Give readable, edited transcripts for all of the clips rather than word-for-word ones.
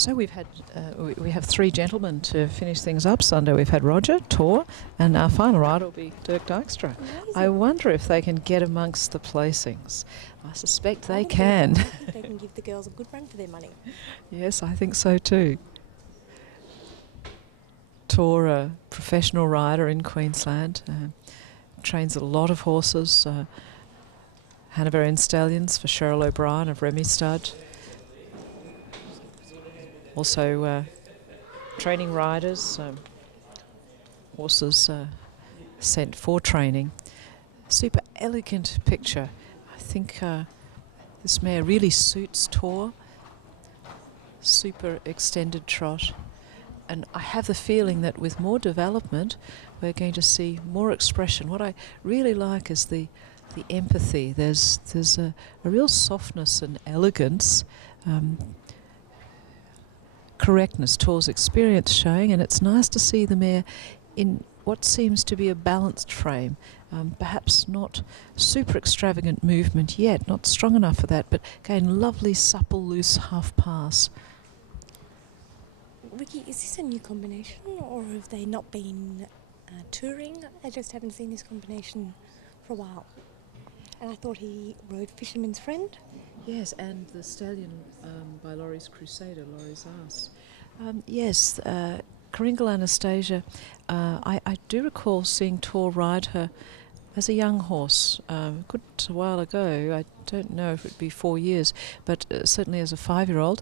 So we have three gentlemen to finish things up Sunday. We've had Roger, Tor, and our final rider will be Dirk Dijkstra. Amazing. I wonder if they can get amongst the placings. I suspect they can. I think they can give the girls a good run for their money. Yes, I think so too. Tor, a professional rider in Queensland, trains a lot of horses. Hanoverian Stallions for Cheryl O'Brien of Remy Stud. Also training riders, horses sent for training. Super elegant picture. I think this mare really suits Tor. Super extended trot. And I have the feeling that with more development, we're going to see more expression. What I really like is the empathy. There's a real softness and elegance. Correctness, Tor's experience showing, and it's nice to see the mare in what seems to be a balanced frame. Perhaps not super extravagant movement yet, not strong enough for that, but again, lovely, supple, loose half pass. Ricky, is this a new combination, or have they not been touring? I just haven't seen this combination for a while. And I thought he rode Fisherman's Friend. Yes, and the stallion by Laurie's Crusader, Laurie's Ass. Yes, Karingal Anastasia, I do recall seeing Tor ride her as a young horse a good while ago. I don't know if it would be 4 years, but certainly as a 5-year-old.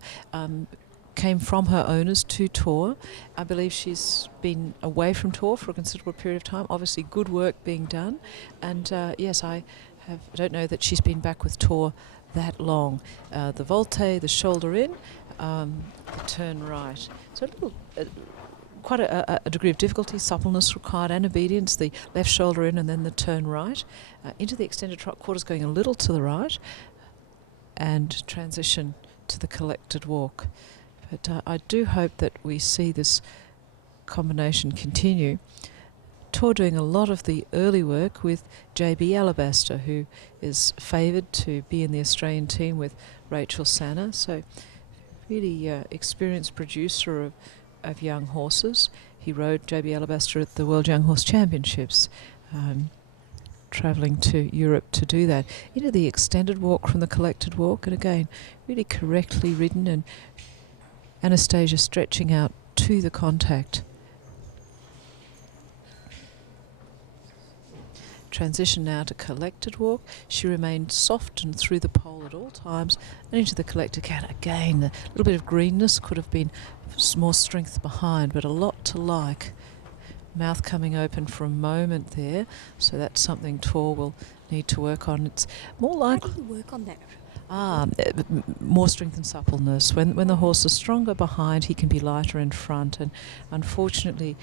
Came from her owners to Tor. I believe she's been away from Tor for a considerable period of time. Obviously good work being done. And yes, I don't know that she's been back with Tor that long. The volte, the shoulder in, the turn right. So a little, quite a degree of difficulty, suppleness required and obedience. The left shoulder in and then the turn right. Into the extended trot, quarters going a little to the right. And transition to the collected walk. But I do hope that we see this combination continue. Tor doing a lot of the early work with JB Alabaster, who is favoured to be in the Australian team with Rachel Sanner. So really experienced producer of young horses. He rode JB Alabaster at the World Young Horse Championships, travelling to Europe to do that. Into the extended walk from the collected walk, and again, really correctly ridden, and Anastasia stretching out to the contact. Transition now to collected walk. She remained soft and through the pole at all times, and into the collected count again. A little bit of greenness, could have been more strength behind, but a lot to like. Mouth coming open for a moment there, so that's something Tor will need to work on. It's more like. How do you work on that? More strength and suppleness. When the horse is stronger behind, he can be lighter in front, and unfortunately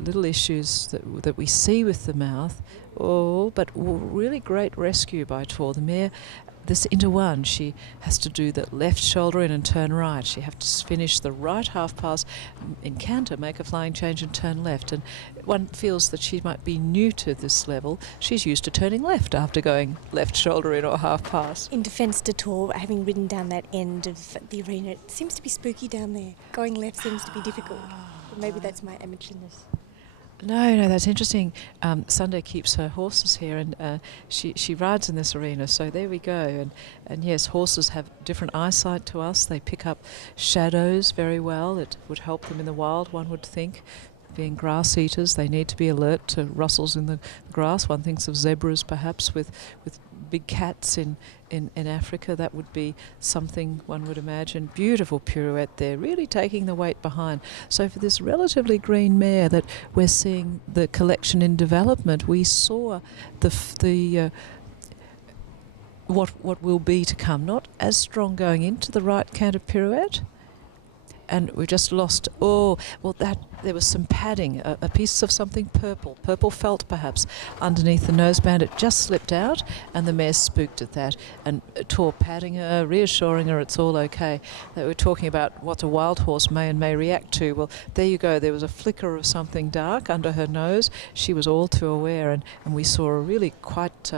little issues that we see with the mouth. But really great rescue by Tor. The mare, this into one, she has to do the left shoulder in and turn right. She has to finish the right half pass in canter, make a flying change and turn left. And one feels that she might be new to this level. She's used to turning left after going left shoulder in or half pass. In defence to Tor, having ridden down that end of the arena, it seems to be spooky down there. Going left seems to be difficult. But maybe that's my amateurness. No, that's interesting. Sunday keeps her horses here, and she rides in this arena, so there we go. And yes, horses have different eyesight to us. They pick up shadows very well. It would help them in the wild, one would think. Being grass eaters, they need to be alert to rustles in the grass. One thinks of zebras perhaps with big cats in Africa. That would be something one would imagine. Beautiful pirouette there, really taking the weight behind. So for this relatively green mare that we're seeing the collection in development, we saw what will be to come. Not as strong going into the right canter pirouette. And we just lost, there was some padding, a piece of something purple felt perhaps, underneath the noseband. It just slipped out, and the mare spooked at that, and Tor patting her, reassuring her it's all okay. They were talking about what a wild horse may and may react to. Well, there you go, there was a flicker of something dark under her nose. She was all too aware, and we saw a really quite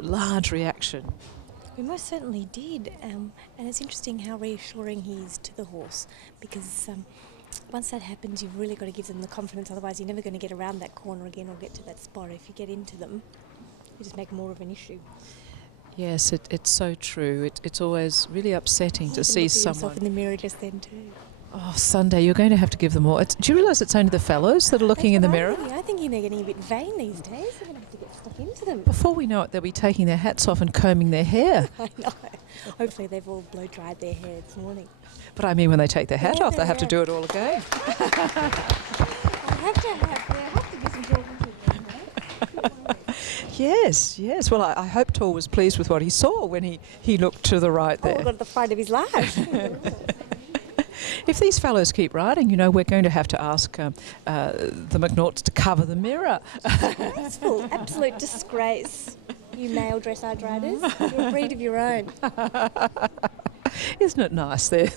large reaction. We most certainly did, and it's interesting how reassuring he is to the horse, because once that happens, you've really got to give them the confidence, otherwise you're never going to get around that corner again or get to that spot. If you get into them, you just make more of an issue. Yes, it's so true. It's always really upsetting to He see looked at himself someone. in the mirror just then too. Oh, Sunday, you're going to have to give them all. Do you realise it's only the fellows that are looking in the mirror? I think they're getting a bit vain these days. They're going to have to get stuck into them. Before we know it, they'll be taking their hats off and combing their hair. I know. Hopefully they've all blow dried their hair this morning. But I mean, when they take their hat Yeah, off, they have to yeah. do it all again. There have to be some talking to them, right? Yes. Well, I hope Tor was pleased with what he saw when he looked to the right Oh, there. got at the fright of his life. If these fellows keep riding, we're going to have to ask the McNaughts to cover the mirror. Disgraceful, absolute disgrace. You male dressage riders, you're a breed of your own. Isn't it nice there?